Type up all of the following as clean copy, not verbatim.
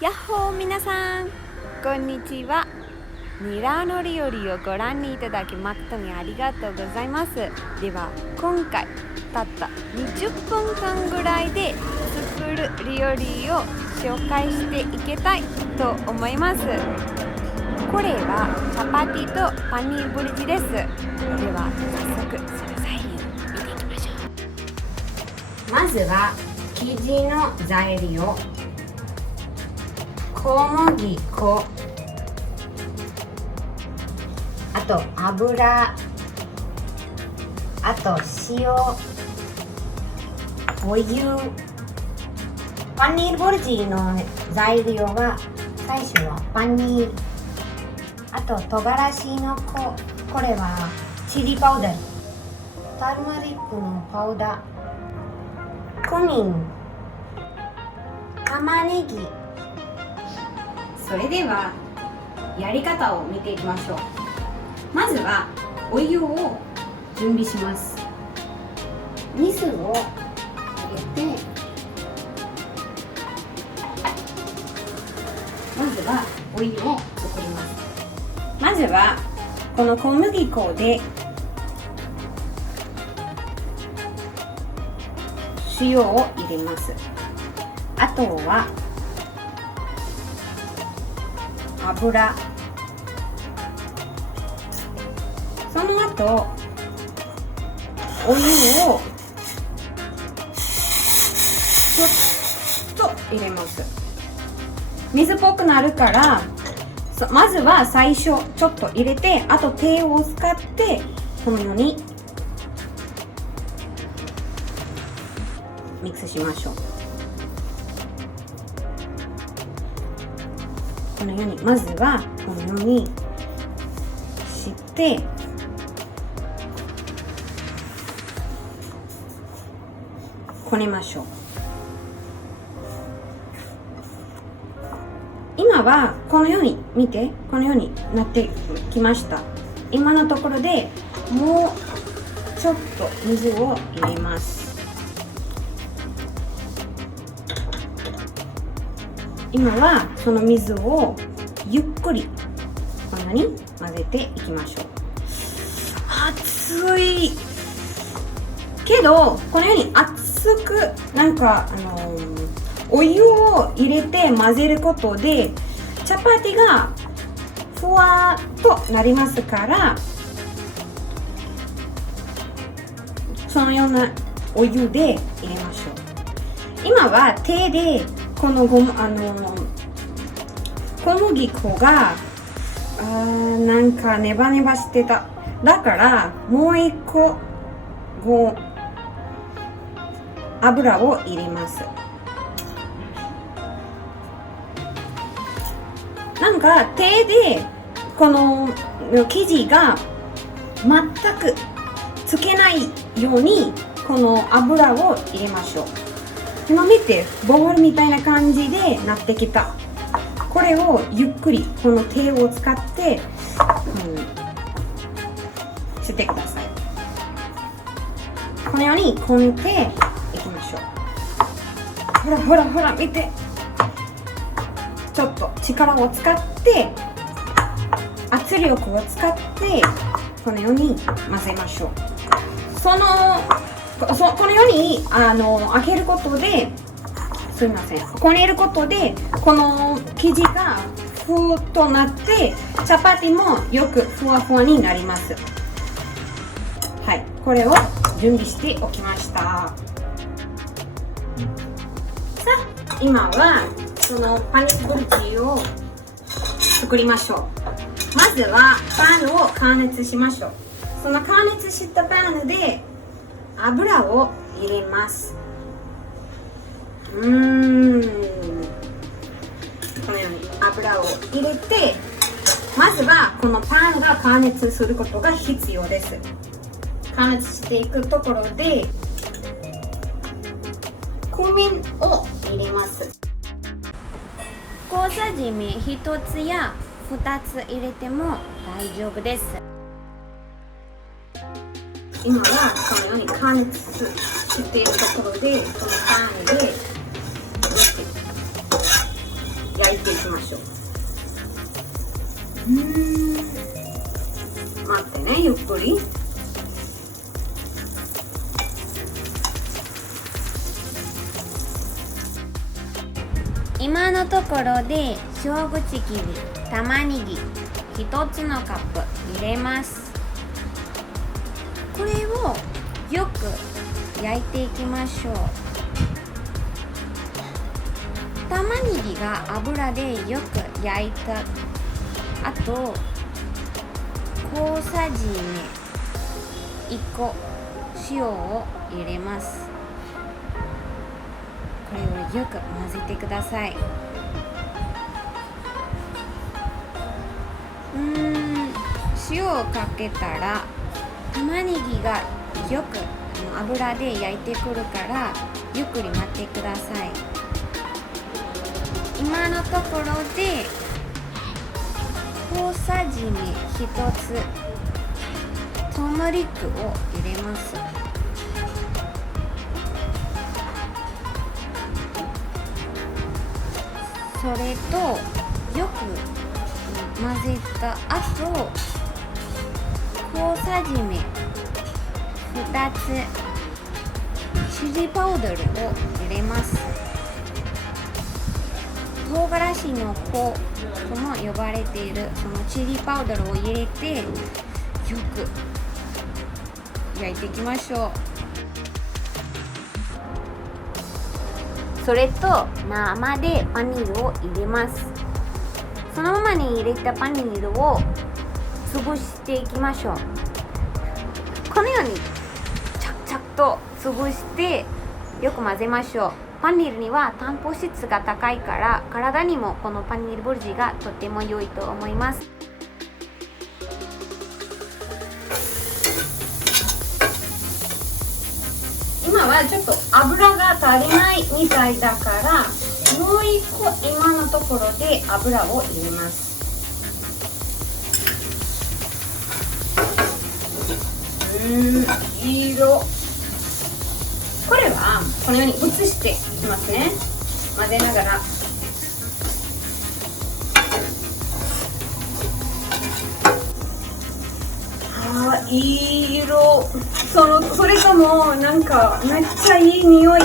やっほー皆さん、こんにちは。ニラの料理をご覧にいただき誠にありがとうございます。では今回たった20分間ぐらいで作る料理を紹介していきたいと思います。これはチャパティとパニーブリジです。では早速その材料を見ていきましょう。まずは生地の材料、小麦粉、あと油、あと塩、お湯、パニールボルジーの材料は最初はパニール、あと唐辛子のこれはチリパウダー、ターマリックのパウダー、クミン、玉ねぎ。それではやり方を見ていきましょう。まずはお湯を準備します。水を入れて、まずはお湯を作ります。まずはこの小麦粉で塩を入れます。あとは油、その後お湯をちょっと入れます。水っぽくなるからまずは最初ちょっと入れて、あと手を使ってこのようにミックスしましょう。このようにまずはこのようにしてこねましょう。今はこのように見て、このようになってきました。今のところでもうちょっと水を入れます。今はその水をゆっくりこのように混ぜていきましょう。熱いけどこのように熱くお湯を入れて混ぜることでチャパティがふわっとなりますから、そのようなお湯で入れましょう。今は手でこの小麦粉がなんかネバネバしてた。だからもう一個油を入れます。なんか手でこの生地が全くつけないようにこの油を入れましょう。今見てボールみたいな感じでなってきた。これをゆっくりこの手を使って、してください。このようにこねていきましょう。ほらほらほら見て、ちょっと力を使って圧力を使ってこのように混ぜましょう。このように開けることで、すみません、こねることでこの生地がふーっとなってチャパティもよくふわふわになります。はい、これを準備しておきました。さあ今はそのパニールブルジーを作りましょう。まずはパンを加熱しましょう。その加熱したパンで油を入れます。このように油を入れて、まずはこのパンが加熱することが必要です。加熱していくところでクミンを入れます。小さじ目1つや2つ入れても大丈夫です。今はこのように加熱しているところでこのパンで焼いましょう。待ってね、ゆっくり。今のところで小口切り玉ねぎ1つのカップ入れます。これをよく焼いていきましょう。玉ねぎが油でよく焼いた後、小さじ1個塩を入れます。これをよく混ぜてください。塩をかけたら玉ねぎがよく油で焼いてくるからゆっくり待ってください。今のところで小さじ1つトーマリックを入れます。それとよく混ぜた後、小さじ2つチリパウダーを入れます。唐辛子の粉とも呼ばれているそのチリパウダーを入れてよく焼いていきましょう。それと生でパニールを入れます。そのままに入れたパニールを潰していきましょう。このようにチャクチャクと潰してよく混ぜましょう。パニールにはタンパク質が高いから体にもこのパニールブルジがとても良いと思います。今はちょっと油が足りないみたいだからもう一個今のところで油を入れます。いい色。これはこのように移していきますね。混ぜながら。いい色。それともなんかめっちゃいい匂い。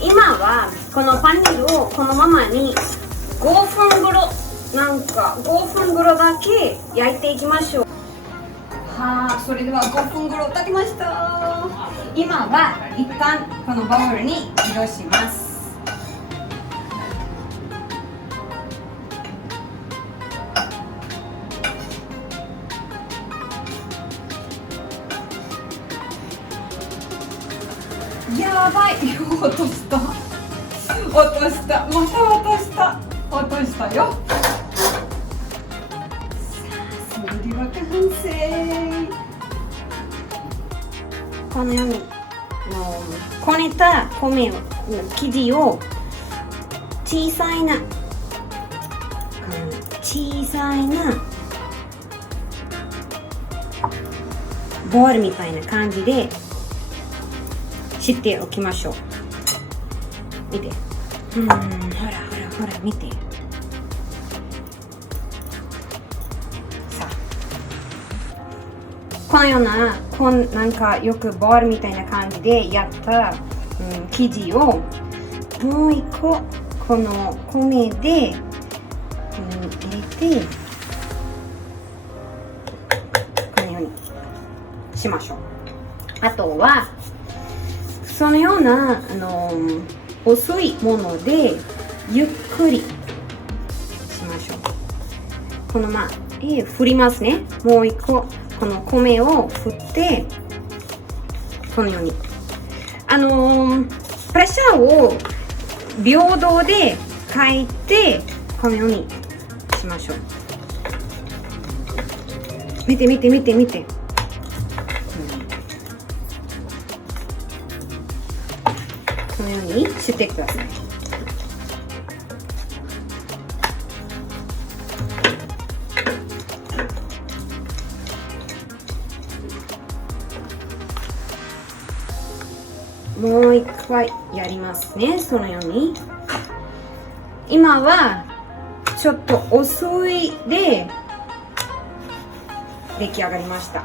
今はこのパニールをこのままに5分ぐらだけ焼いていきましょう。それでは5分ぐらい経ちました。今は一旦このバウルに移動します。やばい、落とした、また落としたよ。それでは完成。このようにこねた米を生地を小さいなボールみたいな感じでしておきましょう。見て、ほら見て。このようななんかよくボールみたいな感じでやった、生地をもう一個この米で、入れてこのようにしましょう。あとはそのような細いものでゆっくりしましょう。この振りますね。もう一個この米を振ってこのようにプレッシャーを平等で変えてこのようにしましょう。見て。このようにしてください。もう一回やりますね。そのように今はちょっと遅いで出来上がりました。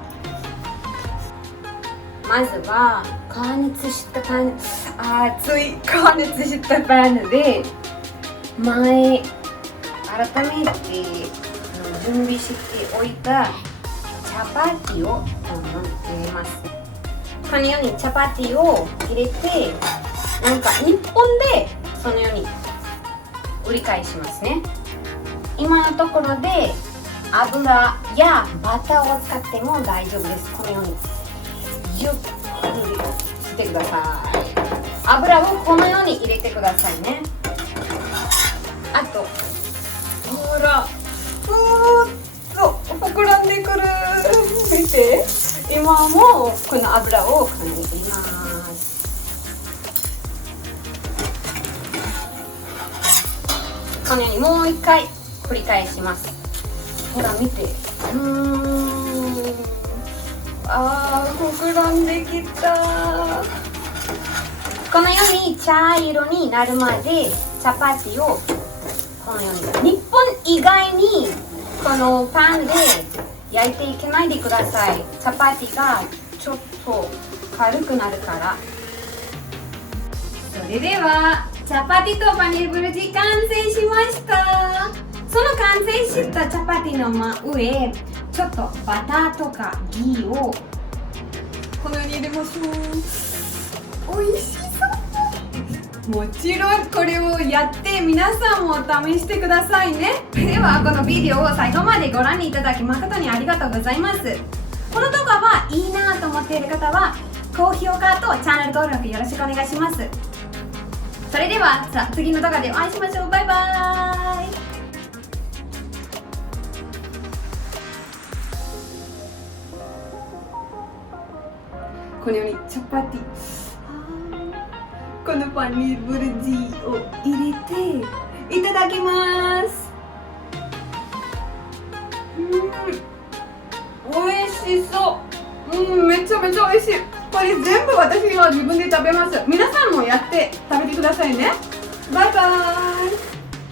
まずは加熱したパン、熱い加熱したパンで前改めて準備しておいたチャパティを入れます。このようにチャパティを入れて、なんか日本でそのように繰り返しますね。今のところで油やバターを使っても大丈夫です。このようにゆっくりしてください。油をこのように入れてくださいね。あとほら、膨らんでくる。見て、今もこの油をかけています。このようにもう一回繰り返します。ほら見て、膨らんできた。このように茶色になるまでチャパティをこのように、日本以外にこのパンで焼いていけないでください。チャパティがちょっと軽くなるから。それではチャパティとパニールブルジ完成しました。その完成したチャパティの上、ちょっとバターとかギーをこのように入れましょう。美味しそう。もちろんこれをやって皆さんも試してくださいね。ではこのビデオを最後までご覧いただき誠にありがとうございます。この動画はいいなと思っている方は高評価とチャンネル登録よろしくお願いします。それでは次の動画でお会いしましょう。バイバーイ。このようにチャパティ、このパニールブルジーを入れていただきます。美味しそう。めちゃめちゃ美味しい。これ全部私は自分で食べます。皆さんもやって食べてくださいね。バイバーイ。